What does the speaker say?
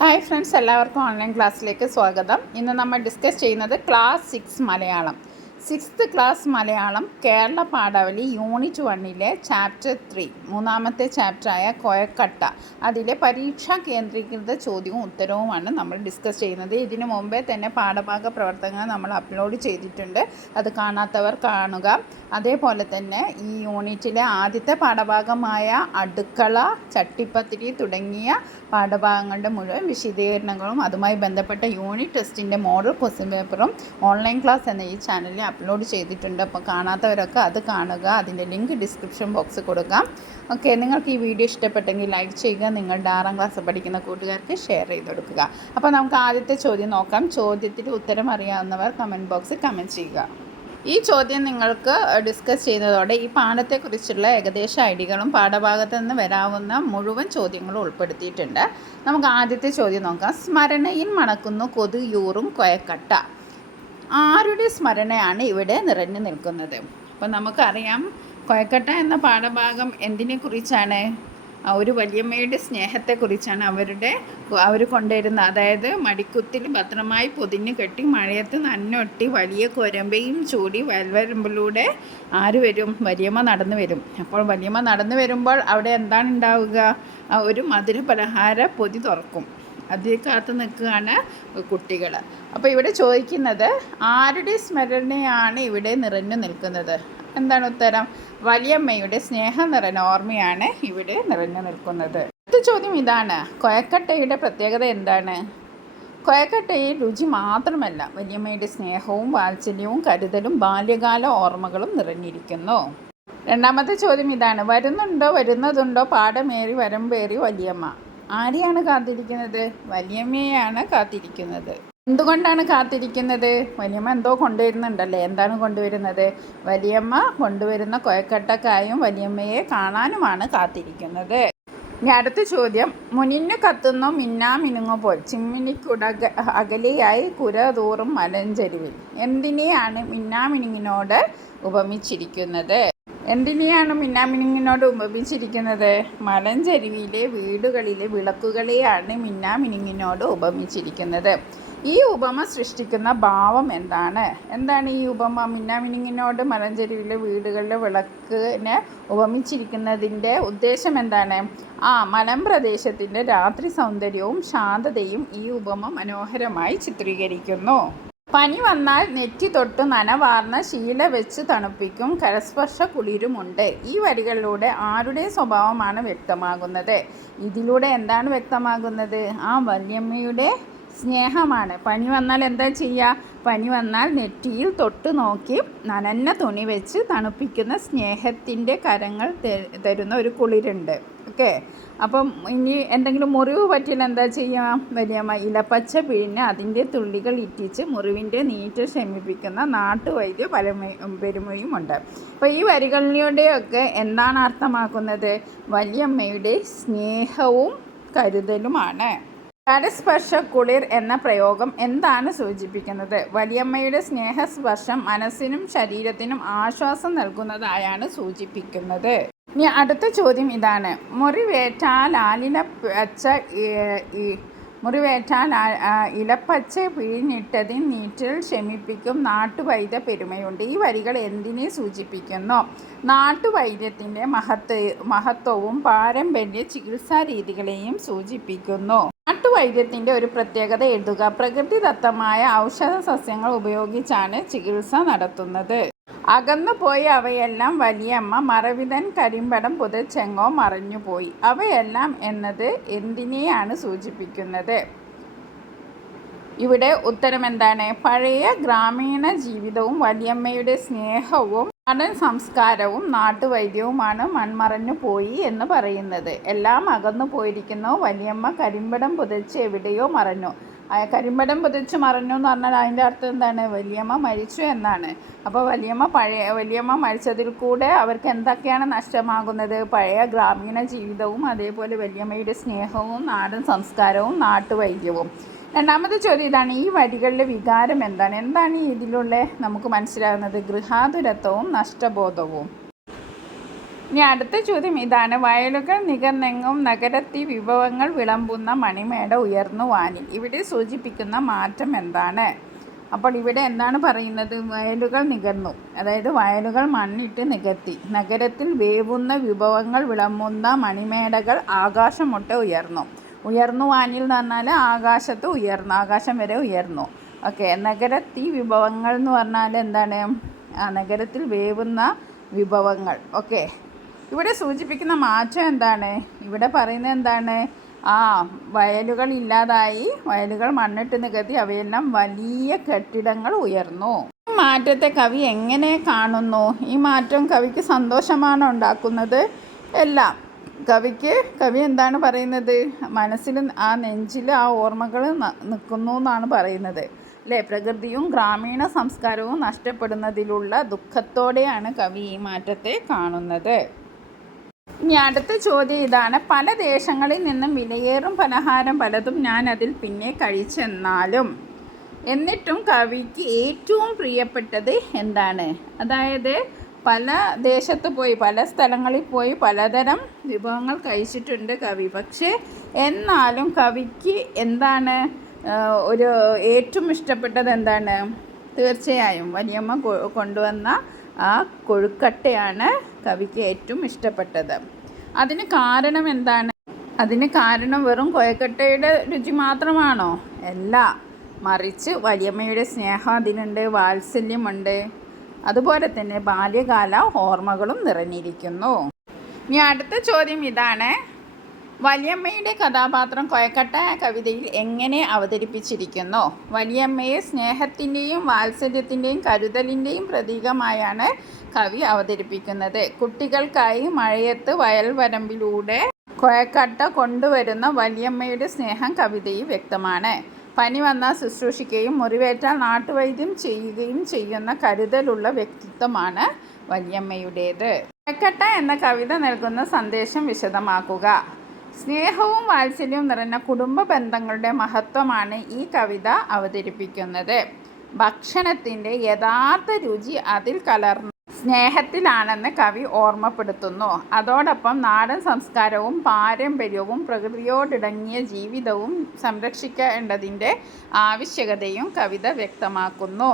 Hi friends, എല്ലാവർക്കും online ക്ലാസ്സിലേക്ക് സ്വാഗതം. ഇന്ന് നമ്മൾ ഡിസ്കസ് ചെയ്യുന്നത് class 6 Malayalam, 6th class Malayalam Kerala Padavali unit 1 chapter 3 മൂന്നാമത്തെ ചാപ്റ്ററായ കൊയക്കട്ട. അതിലെ പരീക്ഷാ കേന്ദ്രീകൃത ചോദ്യവും ഉത്തരവുമാണ് നമ്മൾ ഡിസ്കസ് ചെയ്യുന്നത്. ഇതിനു മുമ്പേ തന്നെ പാഠഭാഗ പ്രവർത്തനങ്ങൾ നമ്മൾ അപ്ലോഡ് ചെയ്തിട്ടുണ്ട്, അത് കാണാത്തവർ കാണുക. അതേപോലെ തന്നെ ഈ യൂണിറ്റിലെ ആദ്യത്തെ പാഠഭാഗമായ അടുക്കള, ചട്ടിപ്പത്തിരി തുടങ്ങിയ പാഠഭാഗങ്ങളുടെ മുഴുവൻ വിശദീകരണങ്ങളും അതുമായി ബന്ധപ്പെട്ട യൂണിറ്റ് ടെസ്റ്റിൻ്റെ മോഡൽ ക്വസ്റ്റ്യൻ പേപ്പറും ഓൺലൈൻ ക്ലാസ് എന്ന ഈ ചാനലിൽ അപ്ലോഡ് ചെയ്തിട്ടുണ്ട്. അപ്പോൾ കാണാത്തവരൊക്കെ അത് കാണുക. അതിൻ്റെ ലിങ്ക് ഡിസ്ക്രിപ്ഷൻ ബോക്സിൽ കൊടുക്കാം. ഓക്കെ, നിങ്ങൾക്ക് ഈ വീഡിയോ ഇഷ്ടപ്പെട്ടെങ്കിൽ ലൈക്ക് ചെയ്യുക, നിങ്ങളുടെ 6ാം ക്ലാസ് പഠിക്കുന്ന കൂട്ടുകാർക്ക് ഷെയർ ചെയ്ത് കൊടുക്കുക. അപ്പോൾ നമുക്ക് ആദ്യത്തെ ചോദ്യം നോക്കാം. ചോദ്യത്തിന് ഉത്തരം അറിയാവുന്നവർ കമൻറ്റ് ബോക്സിൽ കമൻറ്റ് ചെയ്യുക. ഈ ചോദ്യം നിങ്ങൾക്ക് ഡിസ്കസ് ചെയ്യുന്നതോടെ ഈ പാഠത്തെക്കുറിച്ചുള്ള ഏകദേശ ഐഡിയകളും പാഠഭാഗത്ത് നിന്ന് വരാവുന്ന മുഴുവൻ ചോദ്യങ്ങളും ഉൾപ്പെടുത്തിയിട്ടുണ്ട്. നമുക്ക് ആദ്യത്തെ ചോദ്യം നോക്കാം. സ്മരണയിൽ മണക്കുന്നു കൊതുയൂറും കൊയക്കട്ട. ആരുടെ സ്മരണയാണ് ഇവിടെ നിറഞ്ഞു നിൽക്കുന്നത്? അപ്പം നമുക്കറിയാം, കൊയക്കട്ട എന്ന പാഠഭാഗം എന്തിനെക്കുറിച്ചാണ്? ഒരു വലിയമ്മയുടെ സ്നേഹത്തെക്കുറിച്ചാണ്. അവർ കൊണ്ടുവരുന്ന, അതായത് മടിക്കുത്തിൽ ഭദ്രമായി പൊതിഞ്ഞ് കെട്ടി മഴയത്ത് നന്നൊട്ടി വലിയ കൊരമ്പയും ചൂടി വയൽവരമ്പിലൂടെ ആര് വരും? വലിയമ്മ നടന്നു വരും. അപ്പോൾ വലിയമ്മ നടന്നു വരുമ്പോൾ അവിടെ എന്താണ് ഉണ്ടാവുക? ഒരു മധുരപലഹാര പൊതി തുറക്കും. അതിൽ കാത്തു നിൽക്കുകയാണ് കുട്ടികൾ. അപ്പോൾ ഇവിടെ ചോദിക്കുന്നത്, ആരുടെ സ്മരണയാണ് ഇവിടെ നിറഞ്ഞു നിൽക്കുന്നത്? എന്താണ് ഉത്തരം? വലിയമ്മയുടെ സ്നേഹം നിറഞ്ഞ ഓർമ്മയാണ് ഇവിടെ നിറഞ്ഞു നിൽക്കുന്നത്. അടുത്ത ചോദ്യം ഇതാണ്. കൊയക്കട്ടയുടെ പ്രത്യേകത എന്താണ്? കൊയക്കട്ടയിൽ രുചി മാത്രമല്ല, വലിയമ്മയുടെ സ്നേഹവും വാത്സല്യവും കരുതലും ബാല്യകാല ഓർമ്മകളും നിറഞ്ഞിരിക്കുന്നു. രണ്ടാമത്തെ ചോദ്യം ഇതാണ്. വരുന്നതുണ്ടോ പാടമേറി വരമ്പേറി വലിയമ്മ. ആരെയാണ് കാത്തിരിക്കുന്നത്? വലിയമ്മയെയാണ് കാത്തിരിക്കുന്നത്. എന്തുകൊണ്ടാണ് കാത്തിരിക്കുന്നത്? വലിയമ്മ എന്തോ കൊണ്ടുവരുന്നുണ്ടല്ലേ. എന്താണ് കൊണ്ടുവരുന്നത്? വലിയമ്മ കൊണ്ടുവരുന്ന കൊയക്കട്ടക്കായും വലിയമ്മയെ കാണാനുമാണ് കാത്തിരിക്കുന്നത്. ഇനി അടുത്ത ചോദ്യം. മുനിഞ്ഞു കത്തുന്നു മിന്നാ മിനുങ്ങുപോൽ ചിമ്മിനിക്കുടക അകലെയായി കുരതൂറും മലഞ്ചെരുവിൽ. എന്തിനെയാണ് മിന്നാമിനുങ്ങിനോട് ഉപമിച്ചിരിക്കുന്നത്? എന്തിനെയാണ് മിന്നാമിനുങ്ങിനോട് ഉപമിച്ചിരിക്കുന്നത്? മലഞ്ചെരുവിലെ വീടുകളിലെ വിളക്കുകളെയാണ് മിന്നാമിനുങ്ങിനോട് ഉപമിച്ചിരിക്കുന്നത്. ഈ ഉപമ സൃഷ്ടിക്കുന്ന ഭാവം എന്താണ്? എന്താണ് ഈ ഉപമ? മിന്നാമിനുങ്ങിനോട് മലഞ്ചെരുവിലെ വീടുകളിലെ വിളക്കിനെ ഉപമിച്ചിരിക്കുന്നതിൻ്റെ ഉദ്ദേശം എന്താണ്? മലമ്പ്രദേശത്തിൻ്റെ രാത്രി സൗന്ദര്യവും ശാന്തതയും ഈ ഉപമ മനോഹരമായി ചിത്രീകരിക്കുന്നു. പനി വന്നാൽ നെറ്റി തൊട്ട് നനവാർന്ന ശീല വെച്ച് തണുപ്പിക്കും കരസ്പർശ കുളിരുമുണ്ട്. ഈ വരികളിലൂടെ ആരുടെ സ്വഭാവമാണ് വ്യക്തമാകുന്നത്? ഇതിലൂടെ എന്താണ് വ്യക്തമാകുന്നത്? വല്യമ്മയുടെ സ്നേഹമാണ്. പനി വന്നാൽ എന്താ ചെയ്യുക? പനി വന്നാൽ നെറ്റിയിൽ തൊട്ട് നോക്കി നനഞ്ഞ തുണി വെച്ച് തണുപ്പിക്കുന്ന സ്നേഹത്തിൻ്റെ കരങ്ങൾ തരുന്ന ഒരു കുളിരുണ്ട്. ഓക്കെ, അപ്പം ഇനി എന്തെങ്കിലും മുറിവ് പറ്റിയാൽ എന്താ ചെയ്യുക? വലിയമ്മ ഇലപ്പച്ച പിഴിഞ്ഞ് അതിൻ്റെ തുള്ളികൾ ഇറ്റിച്ച് മുറിവിൻ്റെ നീറ്റൽ ശമിപ്പിക്കുന്ന നാട്ടുവൈദ്യ പെരുമയുമുണ്ട്. അപ്പോൾ ഈ വരികളിലൂടെയൊക്കെ എന്താണ് അർത്ഥമാക്കുന്നത്? വലിയമ്മയുടെ സ്നേഹവും കരുതലുമാണ്. കരസ്പർശ കുളിർ എന്ന പ്രയോഗം എന്താണ് സൂചിപ്പിക്കുന്നത്? വലിയമ്മയുടെ സ്നേഹസ്പർശം മനസ്സിനും ശരീരത്തിനും ആശ്വാസം നൽകുന്നതായാണ് സൂചിപ്പിക്കുന്നത്. ഇനി അടുത്ത ചോദ്യം ഇതാണ്. മുറിവേറ്റാൽ ഇലപ്പച്ച പിഴിഞ്ഞിട്ടതിൽ നീറ്റൽ ശമിപ്പിക്കും നാട്ടുവൈദ്യ പെരുമയുണ്ട്. ഈ വരികൾ എന്തിനെ സൂചിപ്പിക്കുന്നു? നാട്ടുവൈദ്യത്തിൻ്റെ മഹത്വവും പാരമ്പര്യ ചികിത്സാ രീതികളെയും സൂചിപ്പിക്കുന്നു. നാട്ടുവൈദ്യത്തിൻ്റെ ഒരു പ്രത്യേകത എഴുതുക. പ്രകൃതിദത്തമായ ഔഷധ സസ്യങ്ങൾ ഉപയോഗിച്ചാണ് ചികിത്സ നടത്തുന്നത്. അകന്നുപോയി അവയെല്ലാം വലിയമ്മ മറവിതൻ കരിമ്പടം പുതച്ചെങ്ങോ മറഞ്ഞുപോയി. അവയെല്ലാം എന്നത് എന്തിനെയാണ് സൂചിപ്പിക്കുന്നത്? ഇവിടെ ഉത്തരം എന്താണ്? പഴയ ഗ്രാമീണ ജീവിതവും വലിയമ്മയുടെ സ്നേഹവും നാടൻ സംസ്കാരവും നാട്ടുവൈദ്യവുമാണ് മൺമറഞ്ഞു പോയി എന്ന് പറയുന്നത്. എല്ലാം അകന്നു പോയിരിക്കുന്നു. വലിയമ്മ കരിമ്പടം പുതച്ച് എവിടെയോ മറഞ്ഞു. കരിമ്പടം പുതച്ച് മറഞ്ഞു എന്ന് പറഞ്ഞാൽ അതിൻ്റെ അർത്ഥം എന്താണ്? വലിയമ്മ മരിച്ചു എന്നാണ്. അപ്പോൾ വലിയമ്മ മരിച്ചതിൽ കൂടെ അവർക്ക് എന്തൊക്കെയാണ് നഷ്ടമാകുന്നത്? പഴയ ഗ്രാമീണ ജീവിതവും അതേപോലെ വലിയമ്മയുടെ സ്നേഹവും നാടൻ സംസ്കാരവും നാട്ടുവൈദ്യവും. രണ്ടാമത്തെ ചോദ്യം ഇതാണ്. ഈ വരികളിലെ വികാരം എന്താണ്? എന്താണ് ഇതിലുള്ള നമുക്ക് മനസ്സിലാകുന്നത്? ഗൃഹാതുരത്വവും നഷ്ടബോധവും. ഇനി അടുത്ത ചോദ്യം ഇതാണ്. വയലുകൾ നികന്നെങ്ങും നഗരത്തി വിഭവങ്ങൾ വിളമ്പുന്ന മണിമേട ഉയർന്നു വാനിൽ. ഇവിടെ സൂചിപ്പിക്കുന്ന മാറ്റം എന്താണ്? അപ്പോൾ ഇവിടെ എന്താണ് പറയുന്നത്? വയലുകൾ നികന്നു, അതായത് വയലുകൾ മണ്ണിട്ട് നികത്തി. നഗരത്തിൽ വേവുന്ന വിഭവങ്ങൾ വിളമ്പുന്ന മണിമേടകൾ ആകാശമൊട്ട് ഉയർന്നു. ഉയർന്നു വാനിൽ എന്ന് പറഞ്ഞാൽ ആകാശത്ത് ഉയർന്നു, ആകാശം വരെ ഉയർന്നു. ഓക്കെ. നഗരത്തി വിഭവങ്ങൾ എന്ന് പറഞ്ഞാൽ എന്താണ്? നഗരത്തിൽ വേവുന്ന വിഭവങ്ങൾ. ഓക്കെ. ഇവിടെ സൂചിപ്പിക്കുന്ന മാറ്റം എന്താണ്? ഇവിടെ പറയുന്നത് എന്താണ്? വയലുകൾ ഇല്ലാതായി, വയലുകൾ മണ്ണിട്ട് നികത്തി, അവയെല്ലാം വലിയ കെട്ടിടങ്ങൾ ഉയർന്നു. ഈ മാറ്റത്തെ കവി എങ്ങനെ കാണുന്നു? ഈ മാറ്റം കവിക്ക് സന്തോഷമാണ് ഉണ്ടാക്കുന്നത്? എല്ലാം. കവി എന്താണ് പറയുന്നത്? മനസ്സിൽ, നെഞ്ചിൽ ഓർമ്മകൾ നിൽക്കുന്നു എന്നാണ് പറയുന്നത്, അല്ലേ? പ്രകൃതിയും ഗ്രാമീണ സംസ്കാരവും നഷ്ടപ്പെടുന്നതിലുള്ള ദുഃഖത്തോടെയാണ് കവി ഈ മാറ്റത്തെ കാണുന്നത്. ഇനി അടുത്ത ചോദ്യം ഇതാണ്. പല ദേശങ്ങളിൽ നിന്നും വിലയേറും പലഹാരം പലതും ഞാൻ അതിൽ പിന്നെ കഴിച്ചെന്നാലും, എന്നിട്ടും കവിക്ക് ഏറ്റവും പ്രിയപ്പെട്ടത് എന്താണ്? അതായത് പല ദേശത്ത് പോയി, പല സ്ഥലങ്ങളിൽ പോയി പലതരം വിഭവങ്ങൾ കഴിച്ചിട്ടുണ്ട് കവി. പക്ഷേ എന്നാലും കവിക്ക് എന്താണ് ഏറ്റവും ഇഷ്ടപ്പെട്ടത് എന്താണ്? തീർച്ചയായും വലിയമ്മ കൊണ്ടുവന്ന ആ കൊഴുക്കട്ടയാണ് കവിക്ക് ഏറ്റവും ഇഷ്ടപ്പെട്ടത്. അതിന് കാരണം എന്താണ്? അതിന് കാരണം വെറും കൊഴുക്കട്ടയുടെ രുചി മാത്രമാണോ? അല്ല, മറിച്ച് വലിയമ്മയുടെ സ്നേഹം അതിനുണ്ട്, വാത്സല്യമുണ്ട്. അതുപോലെ തന്നെ ബാല്യകാല ഓർമ്മകളും നിറഞ്ഞിരിക്കുന്നു. ഇനി അടുത്ത ചോദ്യം ഇതാണ്. വലിയമ്മയുടെ കഥാപാത്രം കൊഴുക്കട്ട കവിതയിൽ എങ്ങനെ അവതരിപ്പിച്ചിരിക്കുന്നു? വലിയമ്മയെ സ്നേഹത്തിൻ്റെയും വാത്സല്യത്തിൻ്റെയും കരുതലിൻ്റെയും പ്രതീകമായാണ് കവി അവതരിപ്പിക്കുന്നത്. കുട്ടികൾക്കായി മഴയത്ത് വയൽവരമ്പിലൂടെ കൊഴുക്കട്ട കൊണ്ടുവരുന്ന വലിയമ്മയുടെ സ്നേഹം കവിതയിൽ വ്യക്തമാണ്. പനി വന്നാൽ ശുശ്രൂഷിക്കുകയും മുറിവേറ്റാൽ നാട്ടുവൈദ്യം ചെയ്യുകയും ചെയ്യുന്ന കരുതലുള്ള വ്യക്തിത്വമാണ് വലിയമ്മയുടേത്. കൊഴുക്കട്ട എന്ന കവിത നൽകുന്ന സന്ദേശം വിശദമാക്കുക. സ്നേഹവും വാത്സല്യവും നിറഞ്ഞ കുടുംബ ബന്ധങ്ങളുടെ മഹത്വമാണ് ഈ കവിത അവതരിപ്പിക്കുന്നത്. ഭക്ഷണത്തിൻ്റെ യഥാർത്ഥ രുചി അതിൽ കലർന്ന സ്നേഹത്തിലാണെന്ന് കവി ഓർമ്മപ്പെടുത്തുന്നു. അതോടൊപ്പം നാടൻ സംസ്കാരവും പാരമ്പര്യവും പ്രകൃതിയോടിണങ്ങിയ ജീവിതവും സംരക്ഷിക്കേണ്ടതിൻ്റെ ആവശ്യകതയും കവിത വ്യക്തമാക്കുന്നു.